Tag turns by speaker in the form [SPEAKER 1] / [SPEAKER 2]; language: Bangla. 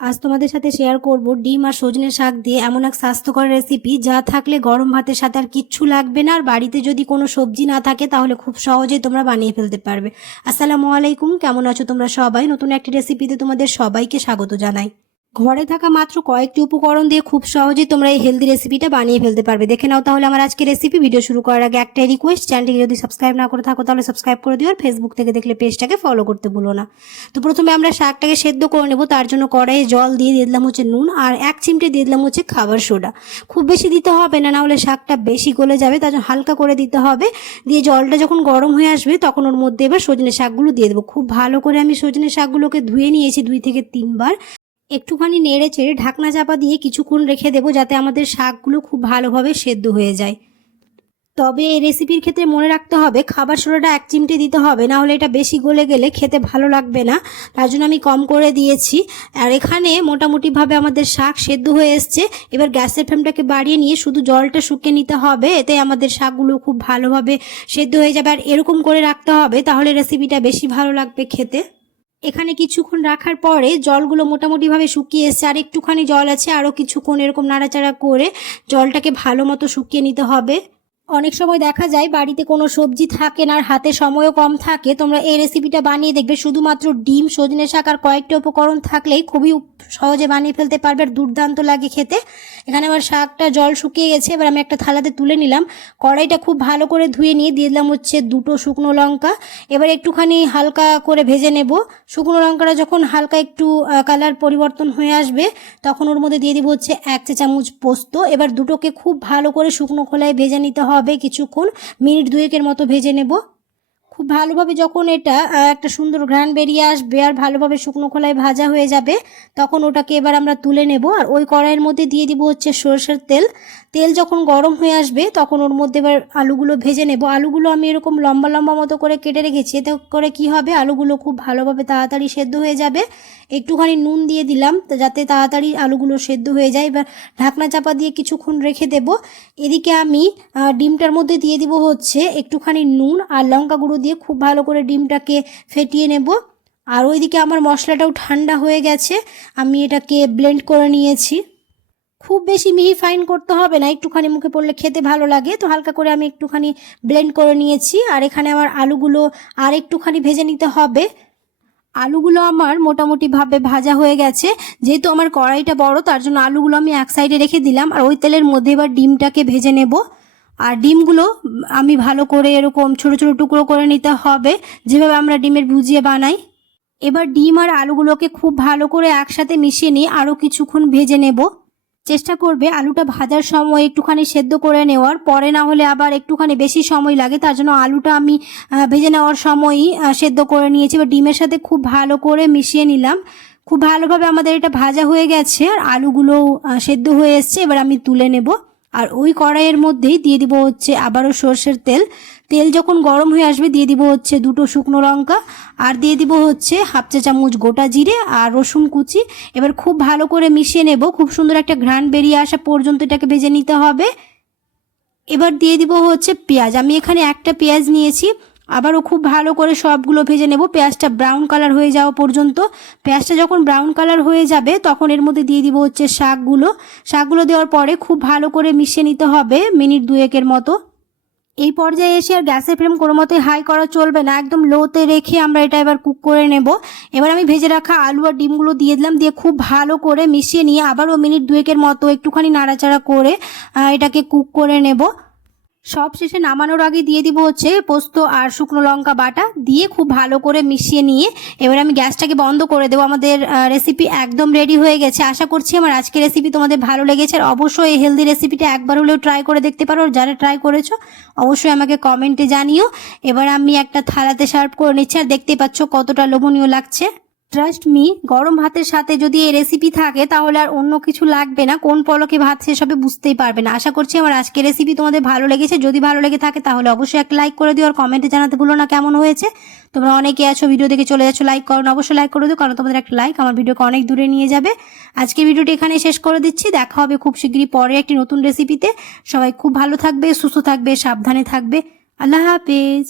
[SPEAKER 1] আজ তোমাদের সাথে শেয়ার করব ডিম আর সজনে শাক দিয়ে এমন এক স্বাস্থ্যকর রেসিপি যা থাকলে গরম ভাতের সাথে আর কিচ্ছু লাগবে না। আর বাড়িতে যদি কোনো সবজি না থাকে, তাহলে খুব সহজেই তোমরা বানিয়ে ফেলতে পারবে। আসসালামু আলাইকুম, কেমন আছো তোমরা সবাই? নতুন একটি রেসিপিতে তোমাদের সবাইকে স্বাগত জানাই। ঘরে থাকা মাত্র কয়েকটি উপকরণ দিয়ে খুব সহজেই তোমরা এই হেলদি রেসিপিটা বানিয়ে ফেলতে পারবে। দেখে নাও তাহলে আমার আজকে রেসিপি ভিডিও শুরু করার আগে একটাই রিকোয়েস্ট চ্যানেলটিকে যদি সাবস্ক্রাইব না করে থাকো তাহলে সাবস্ক্রাইব করে দিও আর ফেসবুক থেকে দেখলে পেজটাকে ফলো করতে ভুলো না। তো প্রথমে আমরা শাকটাকে সেদ্ধ করে নেব, তার জন্য কড়াইয়ে জল দিয়ে দিয়ে দিলাম হচ্ছে নুন আর এক চিমটে দিয়ে দিলাম হচ্ছে খাবার সোডা। খুব বেশি দিতে হবে না না হলে শাকটা বেশি গলে যাবে, তার জন্য হালকা করে দিতে হবে। দিয়ে জলটা যখন গরম হয়ে আসবে তখন ওর মধ্যে এবার সজনে শাকগুলো দিয়ে দেবো। খুব ভালো করে আমি সজনে শাকগুলোকে ধুয়ে নিয়েছি দুই থেকে তিনবার। একটুখানি নেড়ে চেড়ে ঢাকনা চাপা দিয়ে কিছুক্ষণ রেখে দেবো যাতে আমাদের শাকগুলো খুব ভালোভাবে সেদ্ধ হয়ে যায়। তবে এই রেসিপির ক্ষেত্রে মনে রাখতে হবে, খাবার সোডাটা এক চিমটে দিতে হবে, না হলে এটা বেশি গলে গেলে খেতে ভালো লাগবে না। তার জন্য আমি কম করে দিয়েছি। আর এখানে মোটামুটিভাবে আমাদের শাক সেদ্ধ হয়ে এসছে। এবার গ্যাসের ফ্লেমটাকে বাড়িয়ে নিয়ে শুধু জলটা শুকিয়ে নিতে হবে, এতে আমাদের শাকগুলো খুব ভালোভাবে সেদ্ধ হয়ে যাবে। আর এরকম করে রাখতে হবে, তাহলে রেসিপিটা বেশি ভালো লাগবে খেতে। এখানে কিছুক্ষণ রাখার পরে জলগুলো মোটামুটিভাবে শুকিয়ে এসছে। আর একটুখানি জল আছে আরও কিছুক্ষণ এরকম নাড়াচাড়া করে জলটাকে ভালো মতো শুকিয়ে নিতে হবে। অনেক সময় দেখা যায় বাড়িতে কোনো সবজি থাকে না আর হাতে সময়ও কম থাকে। তোমরা এই রেসিপিটা বানিয়ে দেখবে। শুধুমাত্র ডিম, সজনে শাক আর কয়েকটা উপকরণ থাকলেই খুবই সহজে বানিয়ে ফেলতে পারবে আর দুর্দান্ত লাগে খেতে। এখানে আমার শাকটা জল শুকিয়ে গেছে। এবার আমি একটা থালাতে তুলে নিলাম। কড়াইটা খুব ভালো করে ধুয়ে নিয়ে দিয়ে দিলাম হচ্ছে দুটো শুকনো লঙ্কা। এবার একটুখানি হালকা করে ভেজে নেব। শুকনো লঙ্কাটা যখন হালকা একটু কালার পরিবর্তন হয়ে আসবে, তখন ওর মধ্যে দিয়ে দিব হচ্ছে এক চা চামচ পোস্ত। এবার দুটোকে খুব ভালো করে শুকনো খোলায় ভেজে নিতে হবে। কিছুক্ষণ মিনিট দুয়েকের মতো ভেজে নেব। খুব ভালোভাবে যখন এটা একটা সুন্দর ঘ্রাণ বেরিয়ে আসবে আর ভালোভাবে শুকনো খোলায় ভাজা হয়ে যাবে, তখন ওটাকে এবার আমরা তুলে নেব। আর ওই কড়াইয়ের মধ্যে দিয়ে দিব হচ্ছে সরষের তেল। তেল যখন গরম হয়ে আসবে, তখন ওর মধ্যে এবার আলুগুলো ভেজে নেব। আলুগুলো আমি এরকম লম্বা লম্বা মতো করে কেটে রেখেছি। এতে করে কি হবে, আলুগুলো খুব ভালোভাবে তাড়াতাড়ি সেদ্ধ হয়ে যাবে। একটুখানি নুন দিয়ে দিলাম যাতে তাড়াতাড়ি আলুগুলো সেদ্ধ হয়ে যায়। এবার ঢাকনা চাপা দিয়ে কিছুক্ষণ রেখে দেব। এদিকে আমি ডিমটার মধ্যে দিয়ে দিব হচ্ছে একটুখানি নুন আর লঙ্কা গুঁড়ো দিয়ে খুব ভালো করে ডিমটাকে ফেটিয়ে নেব। আর ওইদিকে আমার মশলাটাও ঠান্ডা হয়ে গেছে, আমি এটাকে ব্লেন্ড করে নিয়েছি। খুব বেশি মিহি ফাইন করতে হবে না, একটুখানি মুখে পড়লে খেতে ভালো লাগে, তো হালকা করে আমি একটুখানি ব্লেন্ড করে নিয়েছি। আর এখানে আমার আলুগুলো আর একটুখানি ভেজে নিতে হবে। আলুগুলো আমার মোটামুটিভাবে ভাজা হয়ে গেছে, যেহেতু আমার কড়াইটা বড়, তার জন্য আলুগুলো আমি এক সাইডে রেখে দিলাম, আর ওই তেলের মধ্যে এবার ডিমটাকে ভেজে নেব। আর ডিমগুলো আমি ভালো করে এরকম ছোট ছোট টুকরো করে নিতে হবে, যেভাবে আমরা ডিমের ভুজিয়ে বানাই। এবার ডিম আর আলুগুলোকে খুব ভালো করে একসাথে মিশিয়ে নিয়ে আরও কিছুক্ষণ ভেজে নেব। চেষ্টা করবে আলুটা ভাজার সময় একটুখানি সেদ্ধ করে নেওয়ার, পরে না হলে আবার একটুখানি বেশি সময় লাগে, তার জন্য আলুটা আমি ভেজে নেওয়ার সময়ই সেদ্ধ করে নিয়েছি। এবার ডিমের সাথে খুব ভালো করে মিশিয়ে নিলাম। খুব ভালোভাবে আমাদের এটা ভাজা হয়ে গেছে, আর আলুগুলো সেদ্ধ হয়ে এসছে, এবার আমি তুলে নেব। আর ওই কড়াইয়ের মধ্যেই দিয়ে দিব হচ্ছে আবারও সর্ষের তেল। তেল যখন গরম হয়ে আসবে, দিয়ে দিব হচ্ছে দুটো শুকনো লঙ্কা আর দিয়ে দিব হচ্ছে হাফ চা চামচ গোটা জিরে আর রসুন কুচি। এবার খুব ভালো করে মিশিয়ে নেব, খুব সুন্দর একটা ঘ্রাণ বেরিয়ে আসা পর্যন্ত এটাকে ভেজে নিতে হবে। এবার দিয়ে দিব হচ্ছে পেঁয়াজ। আমি এখানে একটা পেঁয়াজ নিয়েছি আবারও খুব ভালো করে সবগুলো ভেজে নেব। পেঁয়াজটা ব্রাউন কালার হয়ে যাওয়া পর্যন্ত। পেঁয়াজটা যখন ব্রাউন কালার হয়ে যাবে, তখন এর মধ্যে দিয়ে দিব হচ্ছে শাকগুলো। শাকগুলো দেওয়ার পরে খুব ভালো করে মিশিয়ে নিতে হবে মিনিট দুয়েকের মতো। এই পর্যায়ে এসে আর গ্যাসের ফ্লেম কোনো মতোই হাই করা চলবে না। একদম লোতে রেখে আমরা এটা এবার কুক করে নেব। এবার আমি ভেজে রাখা আলু আর ডিমগুলো দিয়ে দিলাম, দিয়ে খুব ভালো করে মিশিয়ে নিয়ে আবারও মিনিট দুয়েকের মতো একটুখানি নাড়াচাড়া করে এটাকে কুক করে নেব। সব শেষে নামানোর আগে দিয়ে দিব হচ্ছে পোস্ত আর শুকনো লঙ্কা বাটা দিয়ে খুব ভালো করে মিশিয়ে নিয়ে এবার আমি গ্যাসটাকে বন্ধ করে দেবো। আমাদের রেসিপি একদম রেডি হয়ে গেছে। আশা করছি আমার আজকের রেসিপি তোমাদের ভালো লেগেছে। আর অবশ্যই এই হেলদি রেসিপিটা একবার হলেও ট্রাই করে দেখতে পারো। যারা ট্রাই করেছ, অবশ্যই আমাকে কমেন্টে জানিও। এবার আমি একটা থালাতে সার্ভ করে নিচ্ছি। আর দেখতেই পাচ্ছ কতটা লোভনীয় লাগছে। ট্রাস্ট মি গরম ভাতের সাথে যদি এই রেসিপি থাকে, তাহলে আর অন্য কিছু লাগবে না। কোন পলকে ভাত শেষ হবে বুঝতেই পারবে না। আশা করছি আমার আজকের রেসিপি তোমাদের ভালো লেগেছে। যদি ভালো লেগে থাকে, তাহলে অবশ্যই একটা লাইক করে দিও আর কমেন্টে জানাতে ভুলো না কেমন হয়েছে। তোমরা অনেকে আছো ভিডিও দেখে চলে যাচ্ছ লাইক করো অবশ্যই লাইক করে দিও, কারণ তোমাদের একটা লাইক আমার ভিডিওকে অনেক দূরে নিয়ে যাবে। আজকের ভিডিওটি এখানে শেষ করে দিচ্ছি। দেখা হবে খুব শীঘ্রই পরে একটি নতুন রেসিপিতে সবাই খুব ভালো থাকবে, সুস্থ থাকবে, সাবধানে থাকবে। আল্লাহ হাফেজ।